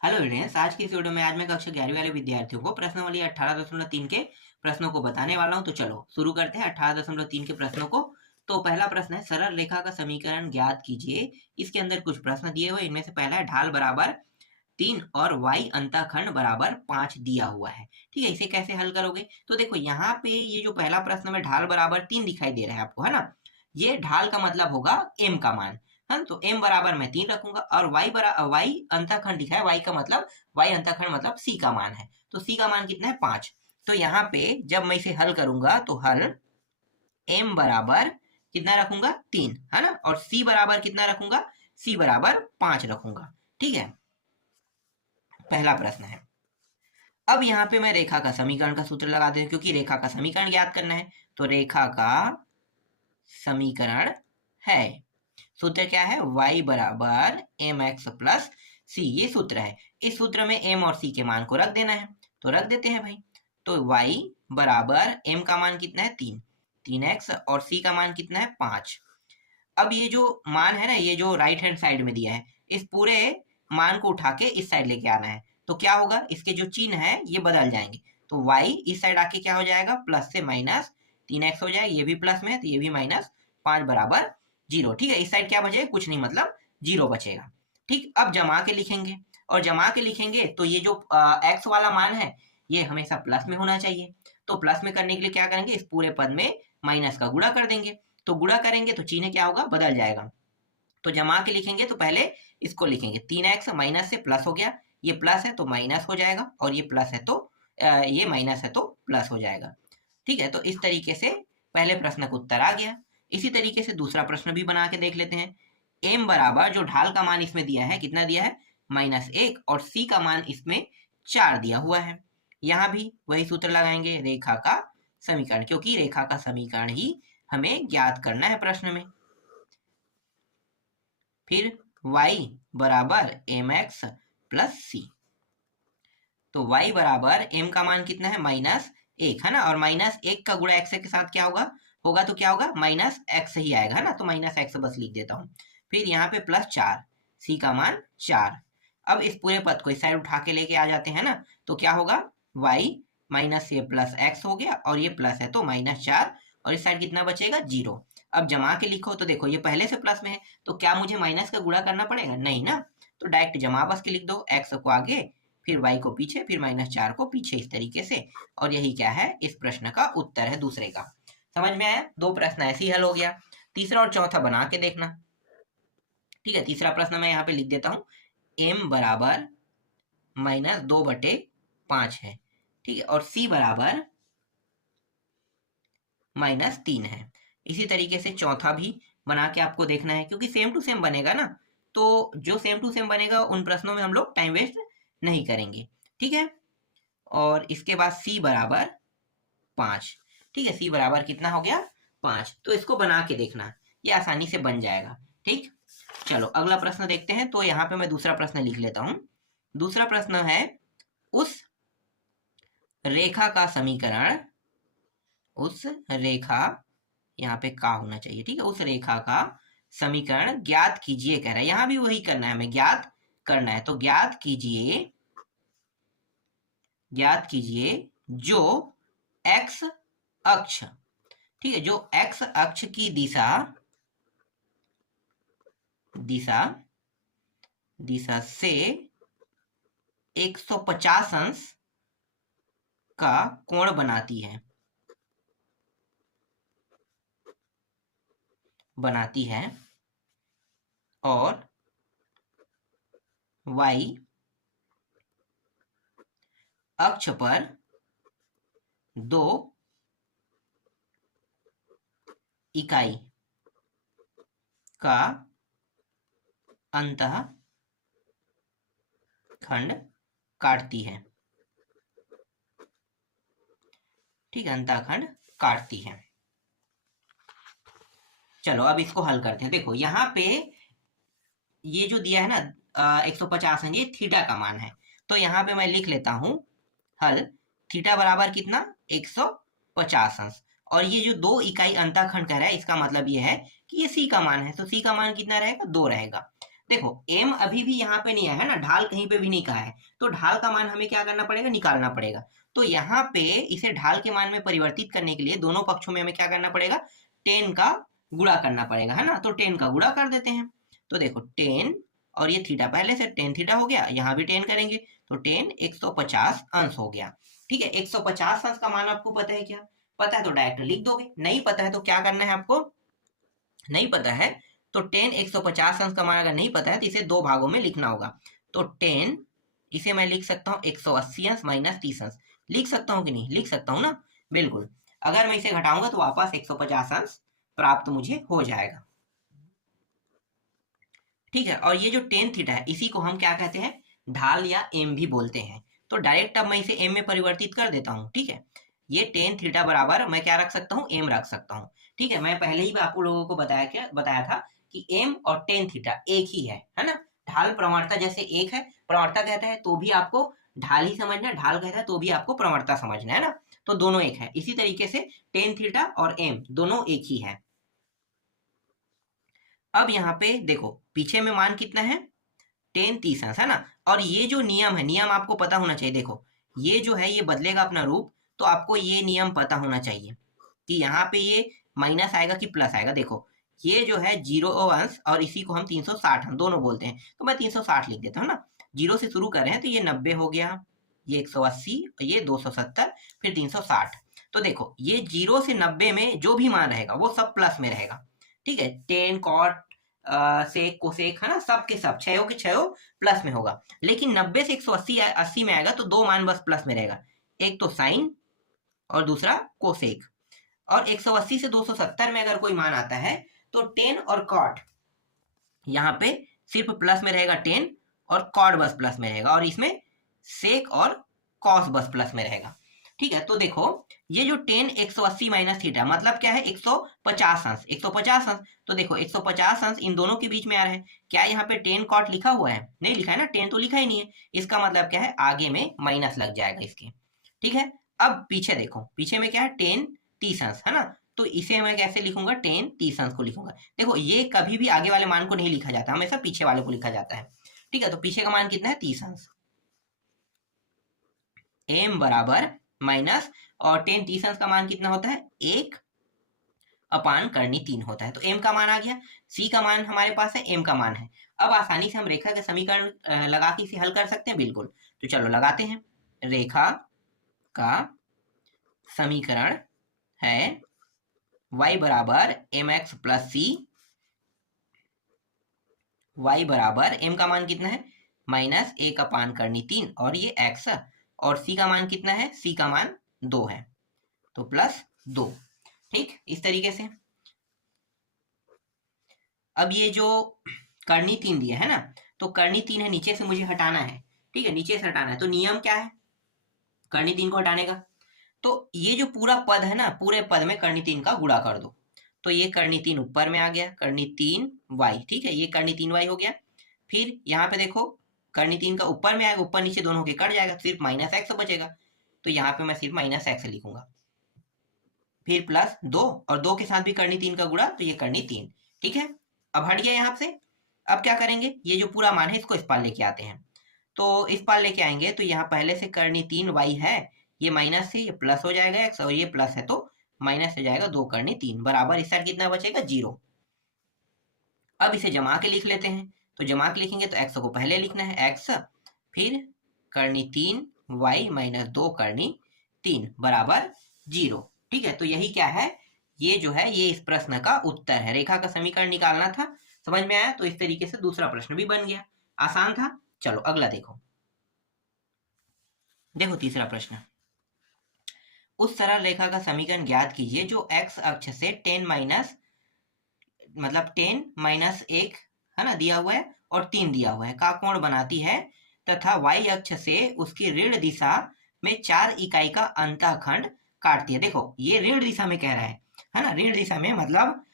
Hello students, आज की इस वीडियो में आज मैं कक्षा 11वीं वाले विद्यार्थियों को प्रश्नावली 18.3 के प्रश्नों को बताने वाला हूं। तो चलो शुरू करते हैं 18.3 के प्रश्नों को। तो पहला प्रश्न है, सरल रेखा का समीकरण ज्ञात कीजिए। इसके अंदर कुछ प्रश्न दिए हुए, इनमें से पहला है ढाल बराबर 3 और y अंतःखंड बराबर 5 दिया हुआ है। ठीक है, इसे कैसे हल करोगे? तो देखो यहाँ पे ये जो पहला प्रश्न में ढाल बराबर 3 दिखाई दे रहा है आपको, है ना। ये ढाल का मतलब होगा m का मान, है ना। तो m बराबर मैं 3 रखूंगा और y अंतःखंड दिखा है, y का मतलब y अंतःखंड मतलब c का मान है। तो c का मान कितना है? 5। तो यहाँ पे जब मैं इसे हल करूंगा तो हल m बराबर कितना रखूंगा? 3, है ना। और c बराबर कितना रखूंगा? c बराबर 5 रखूंगा। ठीक है, पहला प्रश्न है। अब यहाँ पे मैं रेखा का समीकरण का सूत्र लगा देता हूं, क्योंकि रेखा का समीकरण ज्ञात करना है। तो रेखा का समीकरण है, सूत्र क्या है? y बराबर एम एक्स प्लस सी, ये सूत्र है। इस सूत्र में m और c के मान को रख देना है, तो रख देते हैं भाई। तो y बराबर m का मान कितना है? 3x और c का मान कितना है? 5। अब ये जो मान है ना, ये जो राइट हैंड साइड में दिया है, इस पूरे मान को उठा के इस साइड लेके आना है। तो क्या होगा? इसके जो चिन्ह है ये बदल जाएंगे। तो y इस साइड आके क्या हो जाएगा? प्लस से माइनस 3x हो जाएगा। ये भी प्लस में है तो ये भी माइनस 5 बराबर 0। ठीक है, इस साइड क्या बचेगा? कुछ नहीं, मतलब 0 बचेगा। ठीक, अब जमा के लिखेंगे, और जमा के लिखेंगे तो ये जो x वाला मान है ये हमेशा प्लस में होना चाहिए। तो प्लस में करने के लिए क्या करेंगे? इस पूरे पद में माइनस का गुणा कर देंगे। तो गुणा करेंगे तो चिन्ह क्या होगा? बदल जाएगा। तो जमा के लिखेंगे तो पहले इसको लिखेंगे 3x माइनस से प्लस हो गया, ये प्लस है तो माइनस हो जाएगा, और ये प्लस है तो ये माइनस है तो प्लस हो जाएगा। ठीक है, तो इस तरीके से पहले प्रश्न का उत्तर आ गया। इसी तरीके से दूसरा प्रश्न भी बना के देख लेते हैं। m बराबर, जो ढाल का मान इसमें दिया है, कितना दिया है? -1, और c का मान इसमें 4 दिया हुआ है। यहाँ भी वही सूत्र लगाएंगे, रेखा का समीकरण, क्योंकि रेखा का समीकरण ही हमें ज्ञात करना है प्रश्न में। फिर y बराबर एम एक्स प्लस सी। तो y बराबर m का मान कितना है? -1, है ना। और -1 का गुणा x के साथ क्या होगा? होगा तो क्या होगा? -x ही आएगा, है ना। तो -x बस लिख देता हूँ। फिर यहाँ पे +4, c का मान 4। अब इस पूरे पद को इस साइड उठा के लेके आ जाते हैं ना, तो क्या होगा? y माइनस ये प्लस x हो गया, और ये प्लस है तो -4, और इस साइड कितना बचेगा? 0। अब जमा के लिखो तो देखो ये पहले से प्लस में है, तो क्या मुझे माइनस का गुणा करना पड़ेगा? नहीं ना। तो डायरेक्ट जमा बस के लिख दो, x को आगे फिर y को पीछे फिर -4 को पीछे, इस तरीके से। और यही क्या है? इस प्रश्न का उत्तर है दूसरे का। समझ में आया? 2 प्रश्न ऐसे ही हल हो गया। तीसरा और चौथा बना के देखना। ठीक है, तीसरा प्रश्न मैं यहाँ पे लिख देता हूँ, m बराबर -2/5 है। ठीक है, और c बराबर -3 है। इसी तरीके से चौथा भी बना के आपको देखना है, क्योंकि सेम टू सेम बनेगा ना। तो जो सेम टू सेम बनेगा उन प्रश्नों में हम लोग टाइम वेस्ट नहीं करेंगे। ठीक है, और इसके बाद c बराबर 5। ठीक है, c बराबर कितना हो गया? 5। तो इसको बना के देखना, ये आसानी से बन जाएगा। ठीक, चलो अगला प्रश्न देखते हैं। तो यहाँ पे मैं दूसरा प्रश्न लिख लेता हूँ। दूसरा प्रश्न है, उस रेखा का समीकरण, उस रेखा, यहाँ पे का होना चाहिए। ठीक है, उस रेखा का समीकरण ज्ञात कीजिए कह रहा है। यहाँ भी वही करना है, हमें ज्ञात करना है। तो ज्ञात कीजिए, ज्ञात कीजिए जो x अक्ष, ठीक है, जो x अक्ष की दिशा दिशा दिशा से 150 अंश का कोण बनाती है, बनाती है, और y अक्ष पर 2 इकाई का अंतः खंड काटती है। ठीक है, अंतःखंड काटती है। चलो अब इसको हल करते हैं। देखो यहाँ पे ये जो दिया है ना 150 है, ये थीटा का मान है। तो यहाँ पे मैं लिख लेता हूँ हल, थीटा बराबर कितना? 150 अंश। और ये जो 2 इकाई अंतःखंड कह रहा है, इसका मतलब ये है कि ये सी का मान है। तो सी का मान कितना रहेगा? 2 रहेगा। देखो m अभी भी यहाँ पे नहीं आया है ना, ढाल कहीं पे भी नहीं कहा है, तो ढाल का मान हमें क्या करना पड़ेगा, निकालना पड़ेगा। तो यहाँ पे इसे ढाल के मान में परिवर्तित करने के लिए दोनों पक्षों में हमें क्या करना पड़ेगा, 10 का गुणा करना पड़ेगा, है ना। तो 10 का गुणा कर देते हैं। तो देखो 10 और ये थीटा, पहले से 10 थीटा हो गया, यहाँ भी 10 करेंगे तो 10 150 अंश हो गया। ठीक है, 150 अंश का मान आपको पता है क्या, पता है तो डायरेक्ट लिख दोगे, नहीं पता है तो क्या करना है आपको, नहीं पता है तो 10 150 अंश का मान अगर नहीं पता है तो इसे दो भागों में लिखना होगा। तो 10 इसे मैं लिख सकता हूँ 180 अंश माइनस 30 अंश, लिख सकता हूँ कि नहीं, लिख सकता हूँ ना, बिल्कुल। अगर मैं इसे घटाऊंगा तो वापस 150 अंश प्राप्त मुझे हो जाएगा। ठीक है, और ये जो टेन थीटा है इसी को हम क्या कहते हैं, ढाल या एम भी बोलते हैं। तो डायरेक्ट अब मैं इसे एम में परिवर्तित कर देता हूँ। ठीक है, ये टेन थीटा बराबर मैं क्या रख सकता हूँ, एम रख सकता हूँ। ठीक है, मैं पहले ही आप लोगों को बताया था कि एम और टेन थीटा एक ही है ना। ढाल प्रवणता जैसे एक है, प्रवणता कहता है तो भी आपको ढाल ही समझना, ढाल कहता है तो भी आपको प्रवणता समझना है ना। तो दोनों एक है, इसी तरीके से टेन थीटा और एम दोनों एक ही है। अब यहाँ पे देखो पीछे में मान कितना है, 10 30 है ना। और ये जो नियम है, नियम आपको पता होना चाहिए। देखो ये जो है ये बदलेगा अपना रूप, तो आपको ये नियम पता होना चाहिए कि यहाँ पे ये माइनस आएगा कि प्लस आएगा। देखो ये जो है जीरो अंश और इसी को हम 360 अंश दोनों बोलते हैं, तो मैं 360 लिख देता हूँ ना। जीरो से शुरू कर रहे हैं तो ये 90 हो गया, ये 180, ये 270, फिर 360। तो देखो ये जीरो से 90 में जो भी मान रहेगा वो सब प्लस में रहेगा। ठीक है, 10 कॉट सेक कोसेक है ना, सब के सब छयो के छयो प्लस में होगा। लेकिन 90 से 180 में आएगा तो दो मान बस प्लस में रहेगा, एक तो साइन और दूसरा कोसेक। और 180 से 270 में अगर कोई मान आता है तो 10 और कॉट, यहाँ पे सिर्फ प्लस में रहेगा 10 और कॉट बस प्लस में रहेगा, और इसमें सेक और कॉस बस प्लस में रहेगा। ठीक है, तो देखो ये जो 10 180 माइनस थीटा मतलब क्या है, 150 अंश, 150 अंश। तो देखो 150 अंश इन दोनों के बीच में आ रहा है। क्या यहाँ पे 10 कॉट लिखा हुआ है, नहीं लिखा है ना, 10 तो लिखा ही नहीं है। इसका मतलब क्या है, आगे में माइनस लग जाएगा इसके। ठीक है, अब पीछे देखो, पीछे में क्या है, 10 30 अंश है ना। तो इसे मैं कैसे लिखूंगा, 10 30 अंश को लिखूंगा। देखो ये कभी भी आगे वाले मान को नहीं लिखा जाता, हमेशा पीछे वाले को लिखा जाता है। ठीक है, तो पीछे का मान कितना है, 30 अंश। एम बराबर माइनस, और 10 30 अंश का मान कितना होता है, 1 अपान करनी 3 होता है। तो m का मान आ गया, c का मान हमारे पास है, m का मान है। अब आसानी से हम रेखा के समीकरण लगा के इसे हल कर सकते हैं, बिल्कुल। तो चलो लगाते हैं। रेखा का समीकरण है y बराबर mx प्लस सी, y बराबर m का मान कितना है, माइनस 1 अपान करनी 3, और ये x, और c का मान कितना है, c का मान 2 है, तो प्लस 2। ठीक, इस तरीके से। अब ये जो करनी 3 दिया है ना, तो करनी 3 है, नीचे से मुझे हटाना है। ठीक है, नीचे से हटाना है, तो नियम क्या है करनी 3 को हटाने का, तो ये जो पूरा पद है ना, पूरे पद में करनी 3 का गुणा कर दो। तो ये करनी 3 ऊपर में आ गया, करनी 3 वाई। ठीक है, ये करनी 3 वाई हो गया। फिर यहाँ पे देखो करनी 3 का ऊपर में आएगा, ऊपर नीचे दोनों के कट जाएगा, सिर्फ माइनस एक्स बचेगा। तो यहाँ पे मैं सिर्फ माइनस एक्स लिखूंगा, फिर प्लस 2, और 2 के साथ भी करनी 3 का गुणा, तो ये करनी 3। ठीक है, अब हट गया यहाँ से। अब क्या करेंगे, ये जो पूरा मान है इसको इस पार लेके आते हैं। तो इस पार लेके आएंगे तो यहाँ पहले से करनी 3 वाई है, ये माइनस से ये प्लस हो जाएगा एक्स, और ये प्लस है तो माइनस हो जाएगा 2 करनी 3 बराबर, इस साइड कितना बचेगा, 0। अब इसे जमा के लिख लेते हैं। तो जमा के लिखेंगे तो एक्स को पहले लिखना है एक्स, फिर करनी 3 वाई माइनस 2 करनी 3 बराबर 0। ठीक है, तो यही क्या है, ये जो है ये इस प्रश्न का उत्तर है। रेखा का समीकरण निकालना था, समझ में आया। तो इस तरीके से दूसरा प्रश्न भी बन गया, आसान था। चलो अगला देखो। देखो तीसरा प्रश्न, उस सरल रेखा का समीकरण ज्ञात कीजिए जो x अक्ष से 10 माइनस मतलब 10 माइनस 1 है ना दिया हुआ है, और 3 दिया हुआ है का कोण बनाती है, तथा y अक्ष से उसकी ऋण दिशा में 4 इकाई का अंतःखंड काटती है। देखो ये ऋण दिशा में कह रहा है ना, ऋण दिशा में मतलब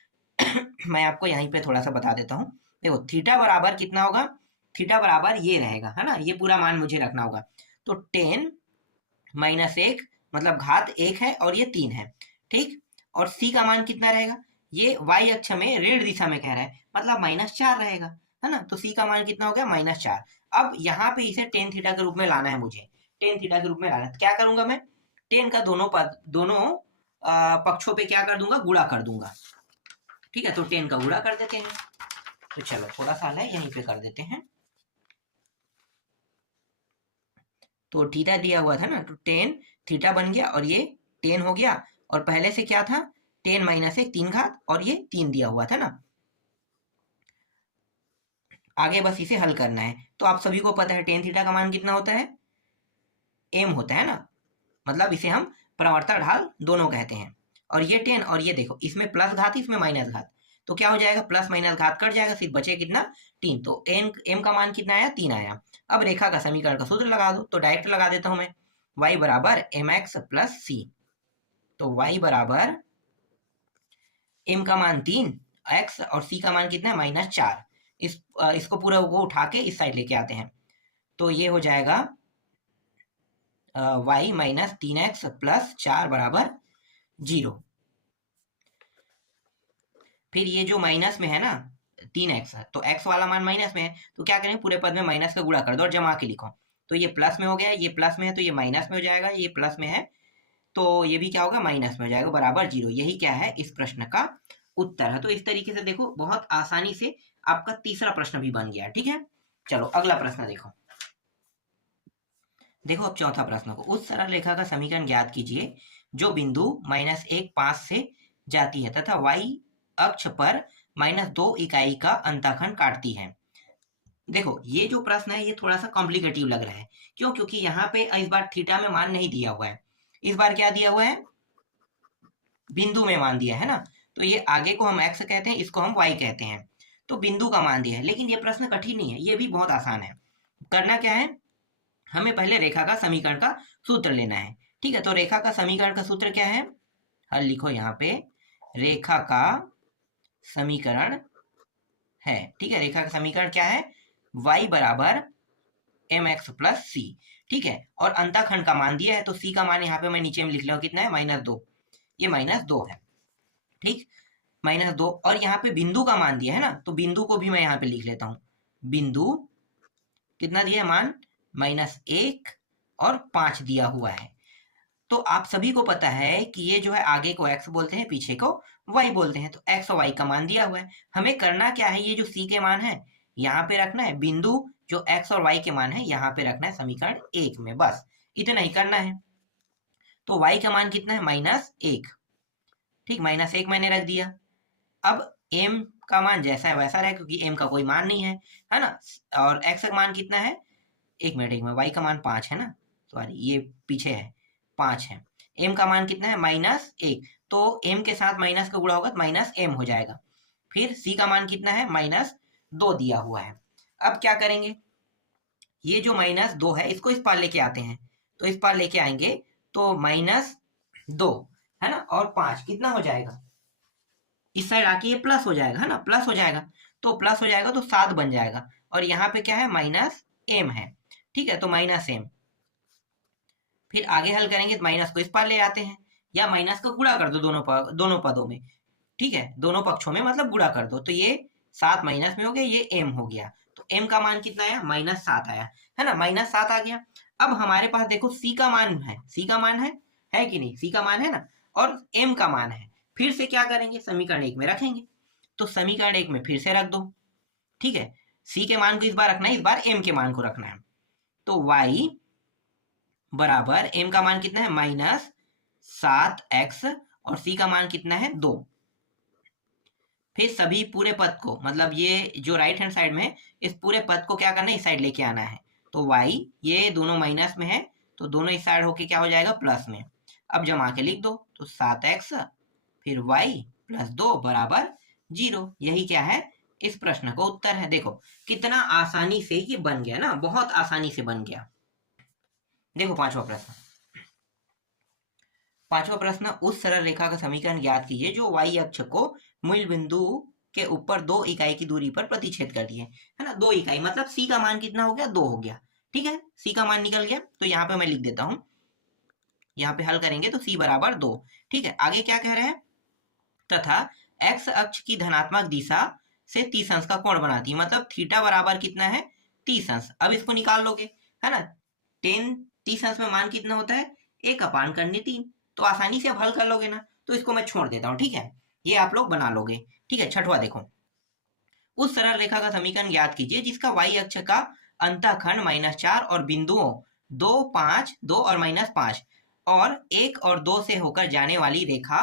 मैं आपको यहीं पे थोड़ा सा बता देता हूँ। देखो थीटा बराबर कितना होगा, थीटा बराबर ये रहेगा है ना, ये पूरा मान मुझे रखना होगा। तो 10 माइनस 1 मतलब घात 1 है, और ये 3 है। ठीक, और c का मान कितना रहेगा, ये y अक्ष में ऋण दिशा में कह रहा है, मतलब -4 रहेगा है ना, तो सी का मान कितना हो गया -4। अब यहाँ पे इसे टेन थीटा के रूप में लाना है मुझे, टेन थीटा के रूप में लाना है। तो क्या करूंगा मैं, टेन का दोनों पक्षों पे क्या कर दूंगा, गुणा कर दूंगा। ठीक है, तो टेन का गुणा कर देते हैं। तो चलो थोड़ा सा है यहीं पे कर देते हैं। तो थीटा दिया हुआ था ना, तो टेन थीटा बन गया और ये टेन हो गया, और पहले से क्या था, टेन माइनस 1 3 घात, और ये 3 दिया हुआ था ना। आगे बस इसे हल करना है। तो आप सभी को पता है टेन थीटा का मान कितना होता है, एम होता है ना, मतलब इसे हम प्रवर्तक ढाल दोनों कहते हैं। और ये टेन, और ये देखो इसमें प्लस घात इसमें माइनस घात, तो क्या हो जाएगा, प्लस माइनस घात कट जाएगा, सिर्फ बचे कितना, 3। तो एम का मान कितना आया, 3 आया। अब रेखा का समीकरण का सूत्र लगा दो, तो डायरेक्ट लगा देता हूं मैं, y बराबर एम एक्स प्लस सी। तो y बराबर m का मान 3, x और c का मान कितना है, -4। इसको पूरा को उठा के इस साइड लेके आते हैं, तो ये हो जाएगा y -3x प्लस 4 बराबर 0। फिर ये जो माइनस में है ना 3x, तो x वाला मान माइनस में है, तो क्या करें, पूरे पद में माइनस का गुणा कर दो और जमा के लिखो। तो ये प्लस में हो गया, ये प्लस में है तो ये माइनस में हो जाएगा, ये प्लस में है तो ये भी क्या होगा, माइनस में हो जाएगा, बराबर 0। यही क्या है, इस प्रश्न का उत्तर है। तो इस तरीके से देखो बहुत आसानी से आपका तीसरा प्रश्न भी बन गया। ठीक है, चलो अगला प्रश्न देखो। देखो अब चौथा प्रश्न को, उस सरल रेखा का समीकरण ज्ञात कीजिए जो बिंदु -1 5 से जाती है तथा y अक्ष पर -2 इकाई का अंतःखंड काटती है। देखो ये जो प्रश्न है ये थोड़ा सा कॉम्प्लिकेटिव लग रहा है, क्यों, क्योंकि यहाँ पे इस बार थीटा में मान नहीं दिया हुआ है, इस बार क्या दिया हुआ है, बिंदु में मान दिया है ना। तो ये आगे को हम x कहते हैं, इसको हम y कहते हैं, तो बिंदु का मान दिया है। लेकिन ये प्रश्न कठिन नहीं है, ये भी बहुत आसान है। करना क्या है, हमें पहले रेखा का समीकरण का सूत्र लेना है। ठीक है, तो रेखा का समीकरण का सूत्र क्या है, हल लिखो यहाँ पे, रेखा का समीकरण है, ठीक है, रेखा का समीकरण क्या है, y बराबर एम एक्स प्लस सी। ठीक है, और अंतःखंड का मान दिया है, तो c का मान यहाँ पे मैं नीचे में लिख रहा हूँ, कितना है, -2, ये -2 है। ठीक, -2, और यहाँ पे बिंदु का मान दिया है ना, तो बिंदु को भी मैं यहाँ पे लिख लेता हूँ, बिंदु कितना दिया है मान, -1 और 5 दिया हुआ है। तो आप सभी को पता है कि ये जो है आगे को x बोलते हैं, पीछे को y बोलते हैं, तो x और y का मान दिया हुआ है। हमें करना क्या है, ये जो c के मान है यहाँ पे रखना है, बिंदु जो x और y के मान है यहाँ पे रखना है समीकरण 1 में, बस इतना ही करना है। तो y का मान कितना है, -1। ठीक, -1 मैंने रख दिया। अब m का मान जैसा है वैसा रहे, क्योंकि m का कोई मान नहीं है ना। और x का मान कितना है, एक मिनट y का मान 5 है ना, सॉरी ये पीछे है, 5 है। m का मान कितना है, -1, तो m के साथ माइनस का गुणा होगा तो -m हो जाएगा। फिर c का मान कितना है, -2 दिया हुआ है। अब क्या करेंगे, ये जो -2 है इसको इस पार लेके आते हैं, तो इस पार लेके आएंगे तो -2 है ना, और 5 कितना हो जाएगा, इस साइड आके ये प्लस हो जाएगा, है ना, प्लस हो जाएगा, तो प्लस हो जाएगा तो 7 बन जाएगा, और यहाँ पे क्या है, -m है। ठीक है, तो -m, फिर आगे हल करेंगे तो माइनस को इस पार ले आते हैं, या माइनस को गुणा कर दो दोनों पदों में। ठीक है, दोनों पक्षों में मतलब गुणा कर दो, तो ये 7 माइनस में हो गया, ये m हो गया, तो m का मान कितना आया, -7 आया, है ना, -7 आ गया। अब हमारे पास देखो c का मान है, c का मान है कि नहीं, c का मान है ना, और m का मान है। फिर से क्या करेंगे, समीकरण 1 में रखेंगे, तो समीकरण 1 में फिर से रख दो। ठीक है, c के मान को इस बार रखना है, इस बार m के मान को रखना है। तो y बराबर m का मान कितना है, -7x, और c का मान कितना है, 2। फिर सभी पूरे पद को, मतलब ये जो राइट हैंड साइड में है, इस पूरे पद को क्या करना है, इस साइड लेके आना है। तो y ये दोनों माइनस में है, तो दोनों इस साइड होके क्या हो जाएगा, प्लस में। अब जमा के लिख दो, तो 7x फिर y प्लस 2 बराबर 0। यही क्या है, इस प्रश्न का उत्तर है। देखो कितना आसानी से ये बन गया ना, बहुत आसानी से बन गया। देखो पांचवा प्रश्न, उस सरल रेखा का समीकरण ज्ञात कीजिए जो y अक्ष को मूल बिंदु के ऊपर 2 इकाई की दूरी पर प्रतिच्छेद करती है ना, 2 इकाई मतलब c का मान कितना हो गया, 2 हो गया। ठीक है, c का मान निकल गया, तो यहाँ पे मैं लिख देता हूँ, यहाँ पे हल करेंगे तो c बराबर 2। ठीक है, आगे क्या कह रहे हैं, तथा x अक्ष की धनात्मक दिशा से 30 अंश का कोण बनाती है, मतलब थीटा बराबर कितना है 30 अंश। अब इसको निकाल लोगे, है ना, 30 अंश में मान कितना होता है 1/3, तो आसानी से आप हल कर लोगे ना। तो इसको मैं छोड़ देता हूँ, ठीक है, ये आप लोग बना लोगे। ठीक है, छठवां देखो, उस सरल रेखा का समीकरण ज्ञात कीजिए जिसका y अक्ष का अंतःखंड -4 और बिंदुओं 2, 5, 2 और -5 और 1 और 2 से होकर जाने वाली रेखा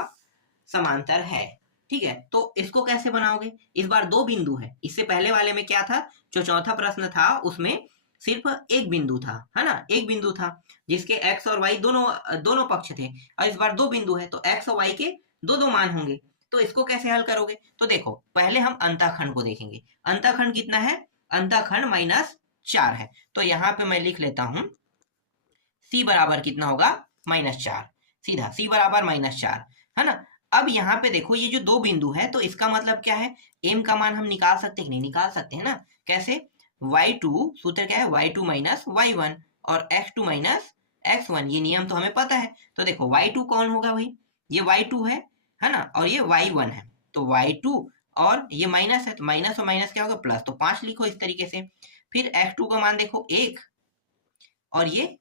समांतर है। ठीक है, तो इसको कैसे बनाओगे? इस बार 2 बिंदु है, इससे पहले वाले में क्या था, जो चौथा प्रश्न था उसमें सिर्फ एक बिंदु था, है ना, एक बिंदु था जिसके x और y दोनों पक्ष थे, और इस बार 2 बिंदु है तो x और y के दो मान होंगे। तो इसको कैसे हल करोगे? तो देखो, पहले हम अंतःखंड को देखेंगे। अंतःखंड कितना है? अंतःखंड -4 है, तो यहाँ पे मैं लिख लेता हूं c बराबर कितना होगा -4, सीधा c बराबर -4, है ना। अब यहाँ पे देखो, ये जो 2 बिंदु है, तो इसका मतलब क्या है, m का मान हम निकाल सकते हैं कि नहीं? निकाल सकते हैं ना। कैसे? y2 सूत्र क्या है, y2 माइनस y1 और x2 माइनस x1, ये नियम तो हमें पता है। तो देखो y2 कौन होगा भाई, ये y2 है ना, और ये y1 है, तो y2 और ये माइनस है, तो माइनस और माइनस क्या होगा प्लस, तो 5 लिखो इस तरीके से। फिर x2 का मान देखो 1 और ये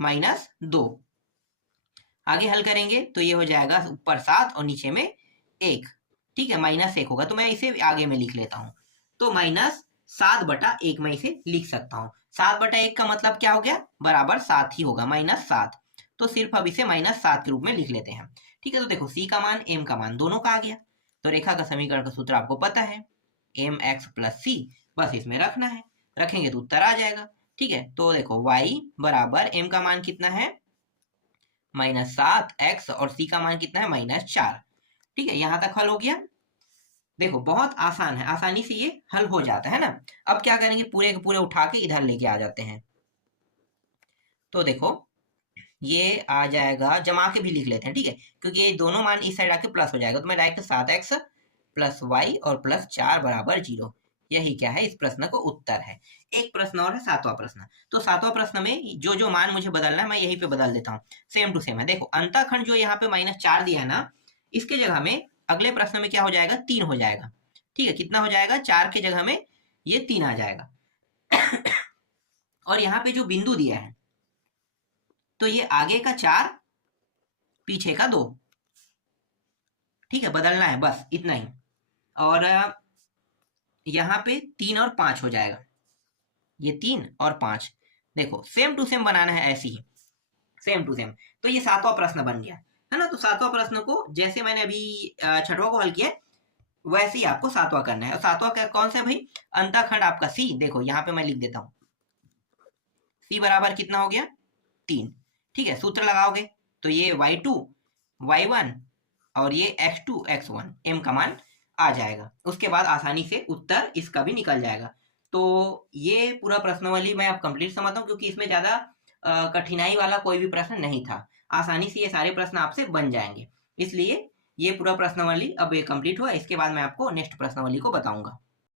-2, आगे हल करेंगे तो ये हो जाएगा ऊपर 7 और नीचे में 1। ठीक है, -1 होगा, तो मैं इसे आगे में लिख लेता हूं, तो -7/1 मैं इसे लिख सकता हूँ। 7/1 का मतलब क्या हो गया, बराबर 7 ही होगा, -7, तो सिर्फ अब इसे -7 के रूप में लिख लेते हैं। ठीक है, तो देखो c का मान m का मान दोनों का आ गया, तो रेखा का समीकरण का सूत्र आपको पता है, mx + c, बस इसमें रखना है, रखेंगे तो उत्तर आ जाएगा। ठीक है, तो देखो y बराबर m का मान कितना है -7, x और c का मान कितना है -4। ठीक है, यहां तक हल हो गया। देखो बहुत आसान है, आसानी से ये हल हो जाता है ना। अब क्या करेंगे, पूरे के पूरे उठा के इधर लेके आ जाते हैं। तो देखो ये आ जाएगा, जमा के भी लिख लेते हैं, ठीक है, क्योंकि ये दोनों मान इस साइड आके प्लस हो जाएगा, तो मैं डायरेक्ट 7x + y और +4 = 0, यही क्या है, इस प्रश्न को उत्तर है। एक प्रश्न और है, 7वां प्रश्न। तो 7वां प्रश्न में जो जो मान मुझे बदलना है मैं यहीं पे बदल देता हूँ, सेम टू सेम है। देखो अंतःखंड जो यहाँ पे -4 दिया है ना, इसके जगह में अगले प्रश्न में क्या हो जाएगा, 3 हो जाएगा। ठीक है, कितना हो जाएगा, 4 के जगह में ये 3 आ जाएगा। और यहाँ पे जो बिंदु दिया है, तो ये आगे का 4, पीछे का 2। ठीक है, बदलना है बस इतना ही। और यहाँ पे 3 और 5 हो जाएगा, ये 3 और 5। देखो सेम टू सेम बनाना है, ऐसे ही सेम टू सेम। तो ये 7वां प्रश्न बन गया, है ना। तो 7वां प्रश्न को जैसे मैंने अभी 6वां को हल किया वैसे ही आपको 7वां करना है। और 7वां कौन सा है भाई, अंतःखंड आपका c। देखो यहाँ पे मैं लिख देता हूँ, c बराबर कितना हो गया 3। ठीक है, सूत्र लगाओगे तो ये y2 y1 और ये x2 x1, m का मान आ जाएगा। उसके बाद आसानी से उत्तर इसका भी निकल जाएगा। तो ये पूरा प्रश्नावली मैं अब कंप्लीट समझता हूँ, क्योंकि इसमें ज्यादा कठिनाई वाला कोई भी प्रश्न नहीं था, आसानी से ये सारे प्रश्न आपसे बन जाएंगे। इसलिए ये पूरा प्रश्नावली अब ये कंप्लीट हुआ, इसके बाद मैं आपको नेक्स्ट प्रश्नावली को बताऊंगा।